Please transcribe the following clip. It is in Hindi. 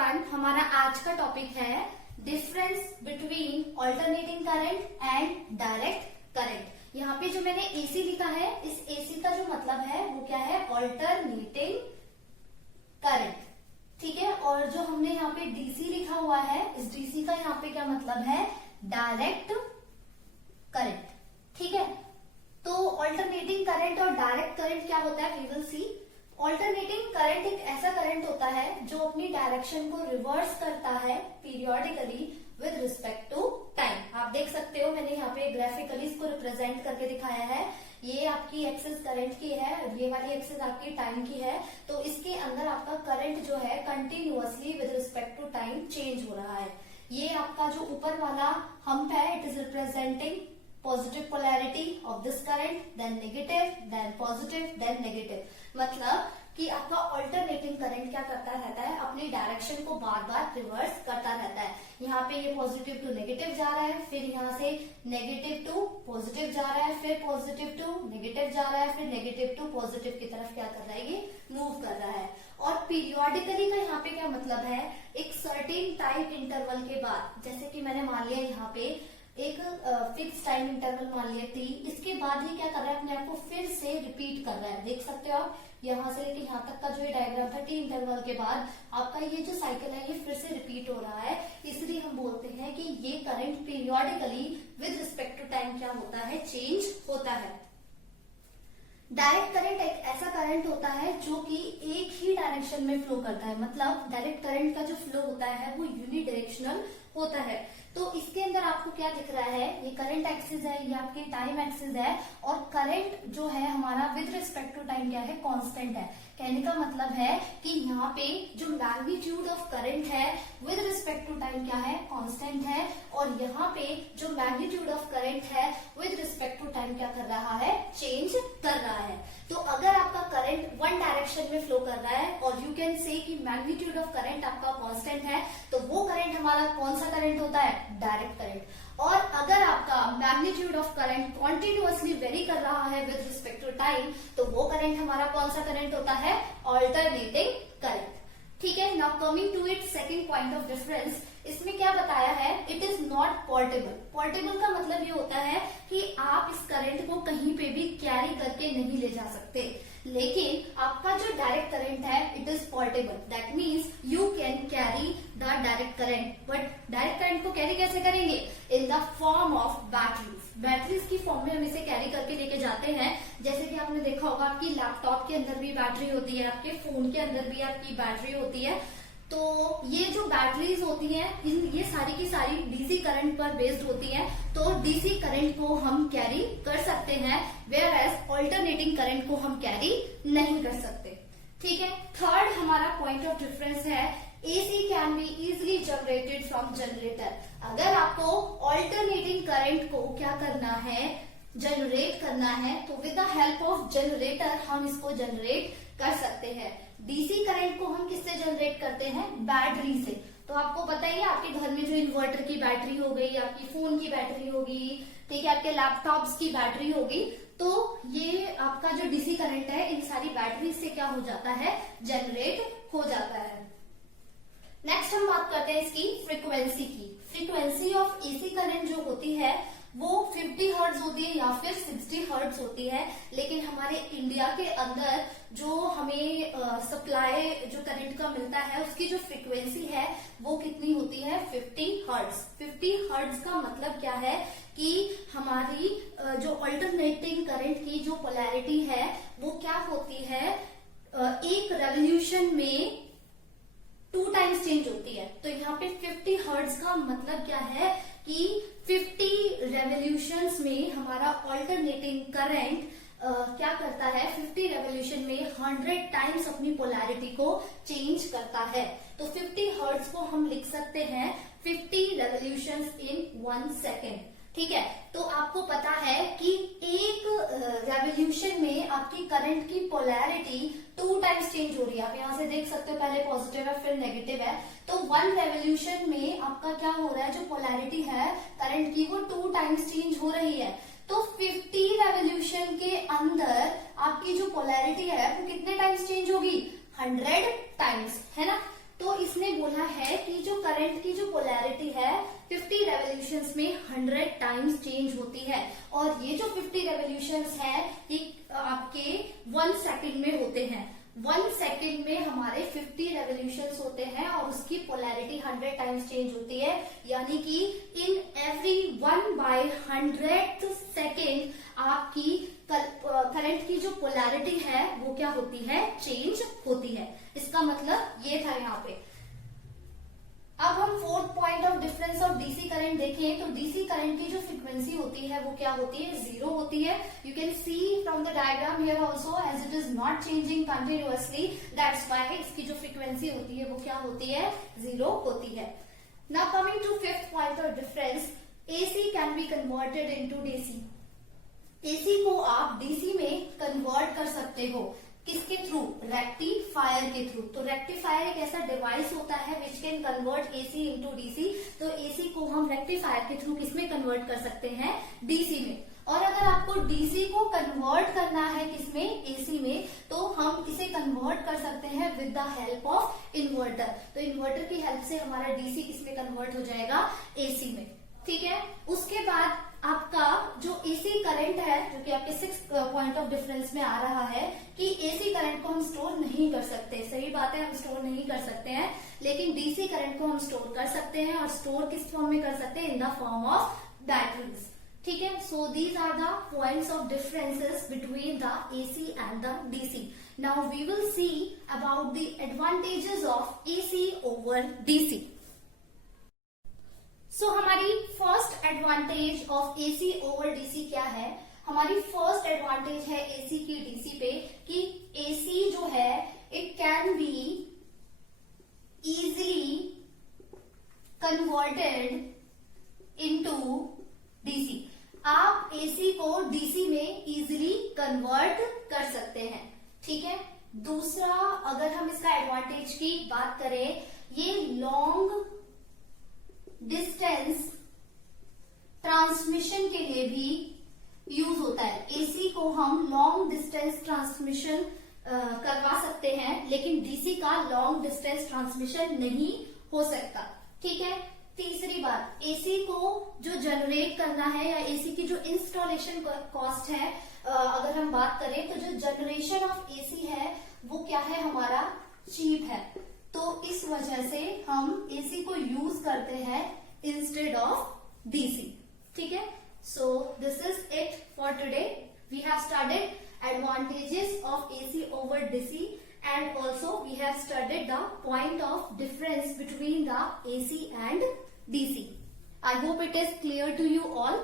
एवरीवन, हमारा आज का टॉपिक है difference between alternating current and direct current. यहाँ पे जो मैंने एसी लिखा है, इस एसी का जो मतलब है वो क्या है, ऑल्टरनेटिंग करंट। ठीक है, और जो हमने यहाँ पे डीसी लिखा हुआ है, इस डीसी का यहाँ पे क्या मतलब है, डायरेक्ट करंट। ठीक है, तो ऑल्टरनेटिंग करंट और डायरेक्ट करंट क्या होता है, we will see. Alternating current एक ऐसा करंट होता है जो अपनी डायरेक्शन को रिवर्स करता है periodically with respect to time. आप देख सकते हो, मैंने यहाँ पे ग्राफिकली इसको रिप्रेजेंट करके दिखाया है। ये आपकी एक्सिस करंट की है, ये वाली एक्सिस आपकी टाइम की है। तो इसके अंदर आपका करंट जो है continuously with respect to time change हो रहा है। ये आपका जो ऊपर वाला हम्प है, it is representing positive polarity of this current, then negative, then positive, then negative. मतलब कि आपका ऑल्टरनेटिंग करंट क्या करता रहता है, अपनी डायरेक्शन को बार बार रिवर्स करता रहता है। यहाँ पे ये पॉजिटिव टू नेगेटिव जा रहा है, फिर यहाँ से नेगेटिव टू पॉजिटिव जा रहा है, फिर पॉजिटिव टू नेगेटिव जा रहा है, फिर नेगेटिव टू पॉजिटिव की तरफ क्या कर रहा है, ये मूव कर रहा है। और पीरियोडिकली का यहाँ पे क्या मतलब है, एक सर्टेन टाइम इंटरवल के बाद, जैसे कि मैंने मान लिया यहाँ पे एक फिक्स टाइम इंटरवल मान लिया T, इसके बाद ही क्या कर रहा है, अपने आप को फिर से रिपीट कर रहा है। देख सकते हो आप, यहाँ से लेके यहाँ तक का जो ये डायग्राम था, T इंटरवल के बाद आपका ये जो साइकिल है ये फिर से रिपीट हो रहा है। इसलिए हम बोलते हैं कि ये current periodically with respect to time क्या होता है, चेंज होता है। डायरेक्ट करंट एक ऐसा करंट होता है जो कि एक ही डायरेक्शन में फ्लो करता है। मतलब डायरेक्ट करंट का जो फ्लो होता है वो यूनिडायरेक्शनल होता है। तो इसके अंदर आपको क्या दिख रहा है, ये करंट एक्सिस है, ये आपकी टाइम एक्सिस है, और करंट जो है हमारा विद रिस्पेक्ट टू टाइम क्या है, कांस्टेंट है। कहने का मतलब है कि यहाँ पे जो मैग्नीट्यूड ऑफ करंट है विद रिस्पेक्ट टू टाइम क्या है, कांस्टेंट है, और यहाँ पे जो मैग्नीट्यूड ऑफ करंट है विद रिस्पेक्ट टू टाइम क्या कर रहा है, चेंज कर रहा है। तो अगर आपका करंट वन डायरेक्शन में फ्लो कर रहा है और यू कैन से कि मैग्नीट्यूड ऑफ करंट आपका कांस्टेंट है, तो वो करंट हमारा कौन सा करंट होता है, डायरेक्ट करंट। और अगर आपका magnitude of current continuously very कर रहा है विद रिस्पेक्ट टू टाइम, तो वो करंट हमारा कौन सा करंट होता है, ऑल्टरनेटिंग करंट। ठीक है, now coming to it second point of difference. इसमें क्या बताया है, it is not portable. Portable का मतलब ये होता है कि आप इस करंट को कहीं पे भी कैरी करके नहीं ले जा सकते। लेकिन आपका जो डायरेक्ट करंट है, it is portable. That means you can carry the direct current. But direct current को कैरी कैसे करेंगे, इन the form of batteries. Batteries की फॉर्म में हम इसे कैरी करके लेके जाते हैं। जैसे कि आपने देखा होगा, आपकी लैपटॉप के अंदर भी बैटरी होती है, आपके फोन के अंदर भी आपकी बैटरी होती है। तो ये जो बैटरीज होती हैं, ये सारी की सारी डीसी करंट पर बेस्ड होती हैं। तो डीसी करंट को हम कैरी कर सकते हैं, वेयर एज ऑल्टरनेटिंग करंट को हम कैरी नहीं कर सकते। ठीक है, थर्ड हमारा पॉइंट ऑफ डिफरेंस है, AC can be easily generated from generator. अगर आपको ऑल्टरनेटिंग करंट को क्या करना है, जनरेट करना है, तो with the help of generator हम इसको जनरेट कर सकते हैं। डीसी करंट को हम किससे जनरेट करते हैं, बैटरी से। तो आपको पता ही है, आपके घर में जो इन्वर्टर की बैटरी हो गई, आपकी फोन की बैटरी होगी, ठीक है, आपके लैपटॉप्स की बैटरी होगी, तो ये आपका जो डीसी करंट है इन सारी बैटरी से क्या हो जाता है, जनरेट हो जाता है। नेक्स्ट हम बात करते हैं इसकी फ्रीक्वेंसी की। फ्रीक्वेंसी ऑफ एसी करंट जो होती है वो 50 हर्ट्ज होती है या फिर 60 हर्ट्ज होती है। लेकिन हमारे इंडिया के अंदर जो हमें सप्लाई जो करंट का मिलता है, उसकी जो फ्रीक्वेंसी है वो कितनी होती है, 50 हर्ट्ज। 50 हर्ट्ज का मतलब क्या है कि हमारी जो अल्टरनेटिंग करंट की जो पोलैरिटी है वो क्या होती है, एक रेवोल्यूशन में 2 टाइम्स चेंज होती है। तो यहाँ पे 50 हर्ट्ज का मतलब क्या है कि 50 रेवोल्यूशंस में हमारा ऑल्टरनेटिंग करंट क्या करता है, 50 रेवोल्यूशन में 100 टाइम्स अपनी पोलैरिटी को चेंज करता है। तो 50 हर्ट्ज को हम लिख सकते हैं 50 रेवोल्यूशंस इन 1 सेकेंड। ठीक है, तो आपको पता है कि एक रेवोल्यूशन में आपकी करंट की पोलैरिटी 2 टाइम्स चेंज हो रही है। आप यहाँ से देख सकते हो, पहले पॉजिटिव है फिर नेगेटिव है। तो 1 रेवोल्यूशन में आपका क्या हो रहा है, जो पोलैरिटी है करंट की वो 2 टाइम्स चेंज हो रही है। तो 50 रेवोल्यूशन के अंदर आपकी जो पोलैरिटी है वो कितने टाइम्स चेंज होगी, 100 टाइम्स, है ना। तो इसने बोला बोला है कि जो करंट की जो पोलैरिटी है 50 रेवोल्यूशंस में 100 टाइम्स चेंज होती है, और ये जो 50 रेवोल्यूशंस है ये आपके 1 सेकंड में होते हैं। 1 सेकंड में हमारे 50 रेवोल्यूशंस होते हैं और उसकी पोलैरिटी 100 टाइम्स चेंज होती है, यानी कि इन एवरी 1/100th सेकेंड आपकी करंट की जो पोलैरिटी है वो क्या होती है, चेंज होती है। इसका मतलब ये था यहाँ पे। अब हम fourth point of difference of DC current देखें तो डीसी करंट की जो फ्रीक्वेंसी होती है वो क्या होती है, 0 होती है। You can see from the diagram here also as it is not changing continuously, that's why इसकी जो फ्रीक्वेंसी होती है वो क्या होती है, 0 होती है। Now coming to fifth point of difference, AC can be converted into DC. AC को आप डीसी में कन्वर्ट कर सकते हो, किसके थ्रू, रेक्टिफायर के थ्रू। तो रेक्टिफायर एक ऐसा डिवाइस होता है which can convert AC into DC. तो एसी को हम रेक्टिफायर के थ्रू किसमें कन्वर्ट कर सकते हैं, डीसी में। और अगर आपको डीसी को कन्वर्ट करना है किसमें, एसी में, तो हम इसे कन्वर्ट कर सकते हैं with the help of inverter. तो इन्वर्टर की हेल्प से हमारा डीसी किसमें कन्वर्ट हो जाएगा, एसी में। ठीक है, उसके बाद आपका जो एसी करंट है, जो कि आपके 6 पॉइंट ऑफ डिफरेंस में आ रहा है कि एसी करंट को हम स्टोर नहीं कर सकते। सही बात है, हम स्टोर नहीं कर सकते हैं, लेकिन डीसी करंट को हम स्टोर कर सकते हैं। और स्टोर किस फॉर्म में कर सकते हैं, in the form of batteries. ठीक है, so these are the points of differences between the AC and the DC. Now we will see about the advantages of AC over DC. So हमारी first advantage of AC over DC क्या है, हमारी फर्स्ट एडवांटेज है एसी की डीसी पे कि एसी जो है it can be easily converted into DC. आप एसी को डीसी में इजीली कन्वर्ट कर सकते हैं। ठीक है, दूसरा अगर हम इसका एडवांटेज की बात करें, ये लॉन्ग डिस्टेंस ट्रांसमिशन के लिए भी यूज होता है। एसी को हम लॉन्ग डिस्टेंस ट्रांसमिशन करवा सकते हैं, लेकिन डीसी का लॉन्ग डिस्टेंस ट्रांसमिशन नहीं हो सकता। ठीक है, तीसरी बात, एसी को जो जनरेट करना है या एसी की जो इंस्टॉलेशन कॉस्ट है, अगर हम बात करें तो जो जनरेशन ऑफ एसी है वो क्या है, हमारा चीप है। तो इस वजह से हम एसी को यूज करते हैं इंस्टेड ऑफ डीसी। ठीक है, so this is it for today. We have studied advantages of AC over DC and also we have studied the point of difference between the AC and DC. I hope it is clear to you all.